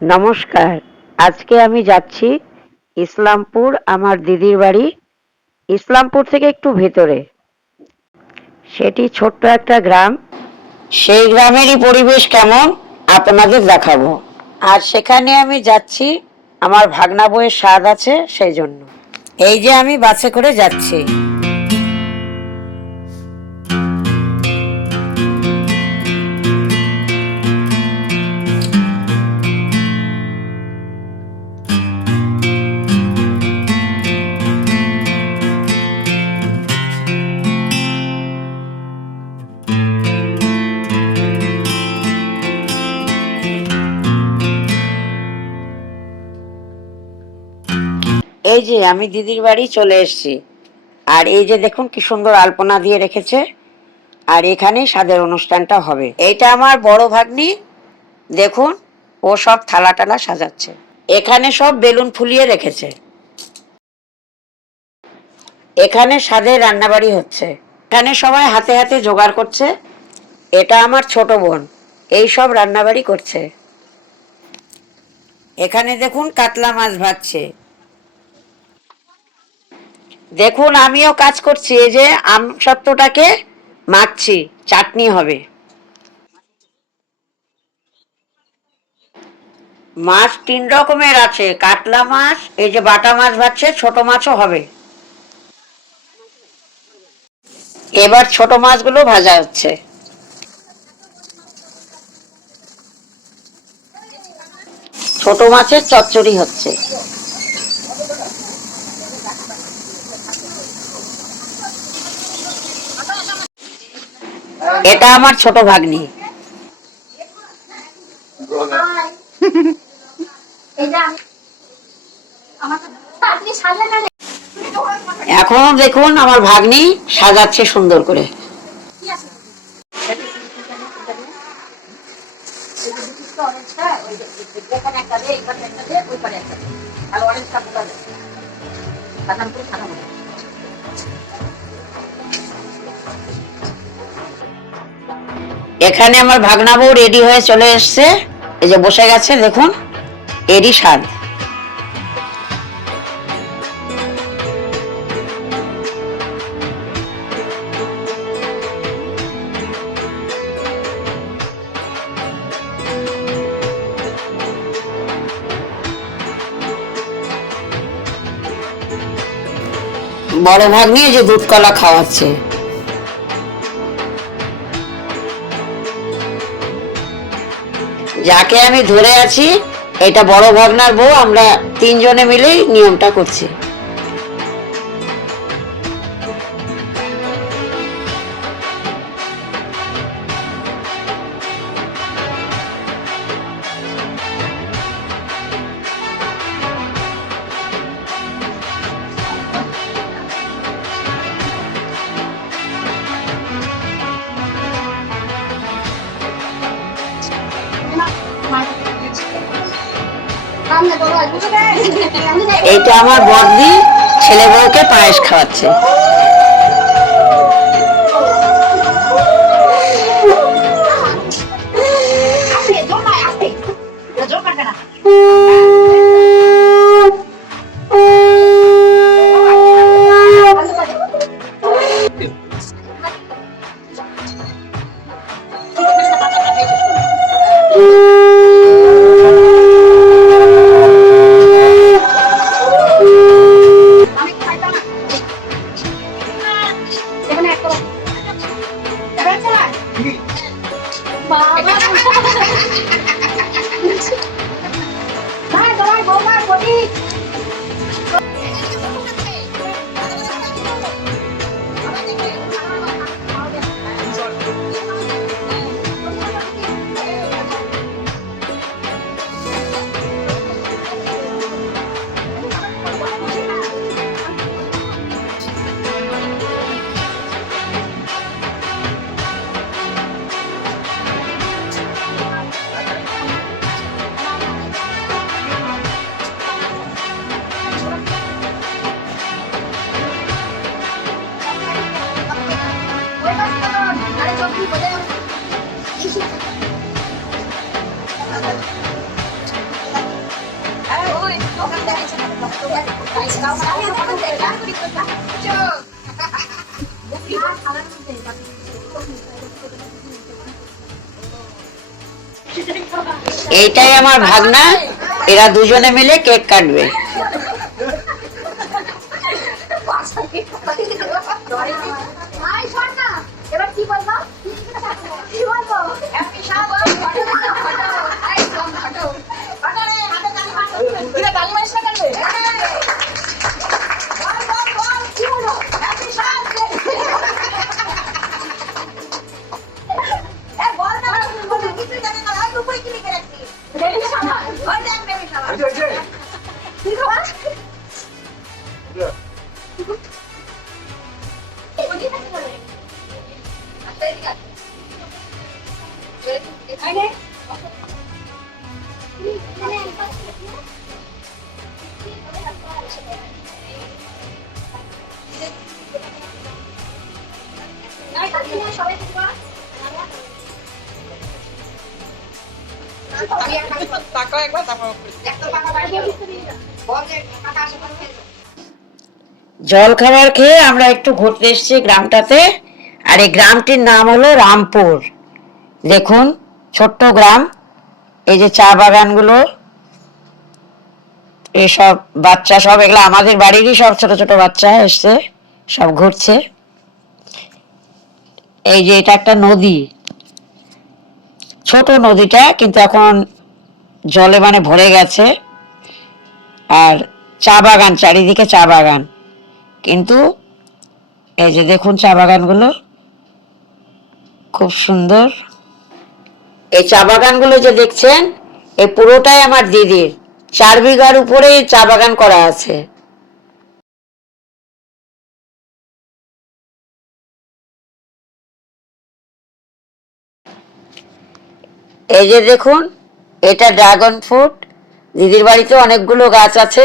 নমস্কার। আজকে আমি যাচ্ছি ইসলামপুর, আমার দিদির বাড়ি ইসলামপুর থেকে একটু ভেতরে। সেটি ছোট্ট একটা গ্রাম। সেই গ্রামেরই পরিবেশ কেমন আপনাদের দেখাবো। আর সেখানে আমি যাচ্ছি, আমার ভাগনা বউয়ের স্বাদ আছে সেই জন্য। এই যে আমি বাসে করে যাচ্ছি। এই যে আমি দিদির বাড়ি চলে এসেছি। আর এই যে দেখুন কি সুন্দর আলপনা দিয়ে রেখেছে। আর এখানেই স্বাদের অনুষ্ঠানটা হবে। এইটা আমার বড় ভাগ্নি, দেখুন ও সব থালা টালা সাজাচ্ছে। এখানে সব বেলুন ফুলিয়ে রেখেছে। এখানে স্বাদের রান্নাবাড়ি হচ্ছে। এখানে সবাই হাতে হাতে জোগাড় করছে। এটা আমার ছোট বোন, এই সব রান্নাবাড়ি করছে। এখানে দেখুন কাতলা মাছ ভাজছে। দেখুন আমিও কাজ করছি, এই যে আম সত্ত্বটাকে মাখছি, চাটনি হবে। মাছ তিন রকমের আছে, কাতলা মাছ, এই যে বাটা মাছ ভাজছে, ছোট মাছও হবে। এবার ছোট মাছগুলো ভাজা হচ্ছে। ছোট মাছের চচ্চড়ি হচ্ছে। এটা আমার ছোট ভাগ্নি। এখনো দেখুন আমার ভাগ্নি সাজাচ্ছে সুন্দর করে। এখানে আমার ভাগনা বউ রেডি হয়ে চলে এসছে, এই যে বসে গেছে, দেখুন এরই স্বাদ। বড় ভাগ্নি যে দুধ কলা খাওয়াচ্ছে। যাকে আমি ধরে আছি এটা বড় ভাগনার বউ, আমরা তিনজনে মিলেই নিয়মটা করছি। এইটা আমার বড়দি ছেলে বউকে পায়েস খাওয়াচ্ছে। এইটাই আমার ভাগনা, এরা দুজনে মিলে কেক কাটবে। এবার কি বলবো? কি বলবো? জল খাবার খেয়ে আমরা একটু ঘুরতে এসেছি গ্রামটাতে। আর এই গ্রামটির নাম হলো রামপুর। দেখুন, ছোট্ট গ্রাম। এই যে চা বাগানগুলো, এসব বাচ্চা সব, এগুলো আমাদের বাড়িরই সব ছোট ছোট বাচ্চা এসছে, সব ঘুরছে। এই যে এটা একটা নদী, ছোট নদীটা, কিন্তু এখন জলে মানে ভরে গেছে। আর চা বাগান, চারিদিকে চা বাগান। কিন্তু এই যে দেখুন চা বাগানগুলো খুব সুন্দর। এই চা বাগানগুলো যে দেখছেন, এই পুরোটাই আমার দিদির। 4 বিঘার উপরে চা বাগান করা আছে। এই যে দেখুন, এটা ড্রাগন ফ্রুট। দিদির বাড়িতে অনেকগুলো গাছ আছে।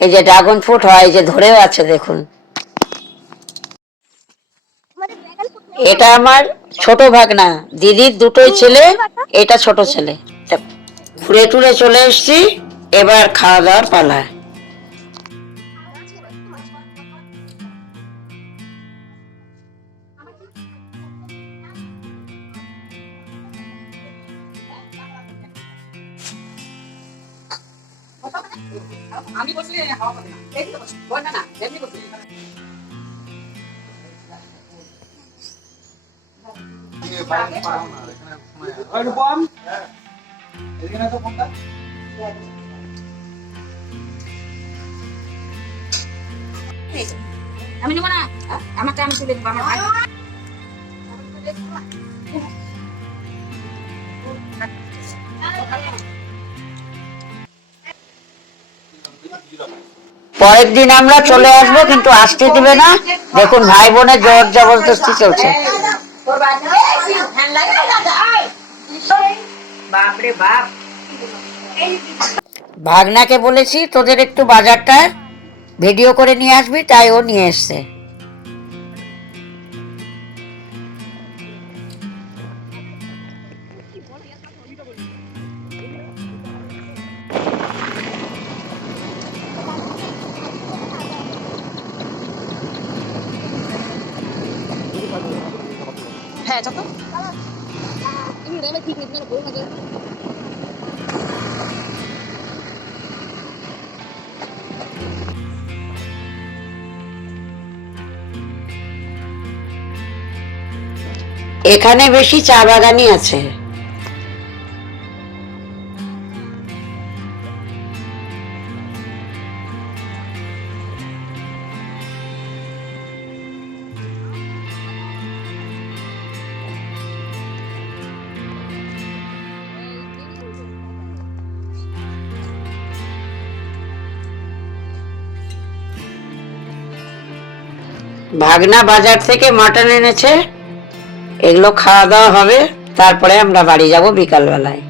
এই যে ড্রাগন ফ্রুট হয়, এই যে ধরেও আছে দেখুন। এটা আমার ছোট ভাগনা, দিদির দুটোই ছেলে, এটা ছোট ছেলে। ঘুরে টুরে চলে এসছি, এবার খাওয়া দাওয়ার পালা। আমি বসলে হাওয়া পাবে না, এই তো বল না না, এমনি বসে আমি নেবো না, আমারটা আমি তুলে দেবো, আমার ভাই পরের দিন আমরা চলে আসবো, কিন্তু আসতে দিবে না। দেখুন ভাই বোনের জোর জবরদস্তি চলছে। ভাগনাকে বলেছি তোদের একটু বাজারটা ভিডিও করে নিয়ে আসবি, তাই ও নিয়ে এসছে। হ্যাঁ যত এখানে বেশি চা বাগানই আছে। ভাগনা বাজার থেকে মাটন এনেছে, এগুলো খাওয়া দাওয়া হবে, তারপরে আমরা বাড়ি যাব বিকাল বেলায়।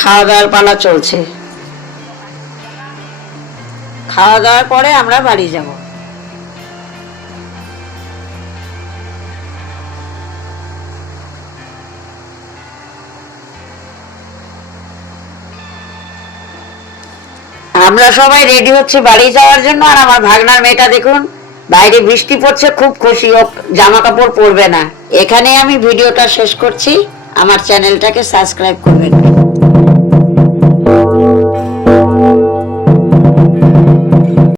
খাওয়া দাওয়ার পালা চলছে, খাওয়া দাওয়ার পরে আমরা বাড়ি যাব। আমরা সবাই রেডি হচ্ছে বাড়ি যাওয়ার জন্য। আর আমার ভাগনার মেয়েটা দেখুন, বাইরে বৃষ্টি পড়ছে, খুব খুশি, ও জামা কাপড় পরবে না। এখানে আমি ভিডিওটা শেষ করছি। আমার চ্যানেলটাকে সাবস্ক্রাইব করবেন।